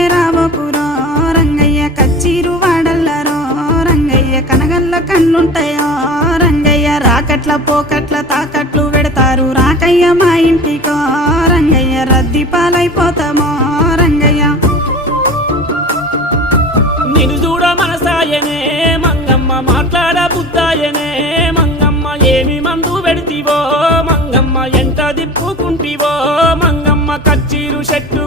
కలకే రావోకురో రంగయ్య కచ్చీరు వాడల్లరో రంగయ్య కనగల్ల కన్నుంటాయో రంగయ్య రాకట్ల పోకట్ల తాకట్లు పెడతారు రాకయ్య మా ఇంటికో రంగయ్య రద్దీ పాలైపోతామో రంగయ్య నిన్ను చూడ మనసాయనే మంగమ్మ మాట్లాడ బుద్ధాయనే మంగమ్మ ఏమి మందు పెడితివో మంగమ్మ ఎంత దిప్పుకుంటివో మంగమ్మ కచ్చీరు చెట్టు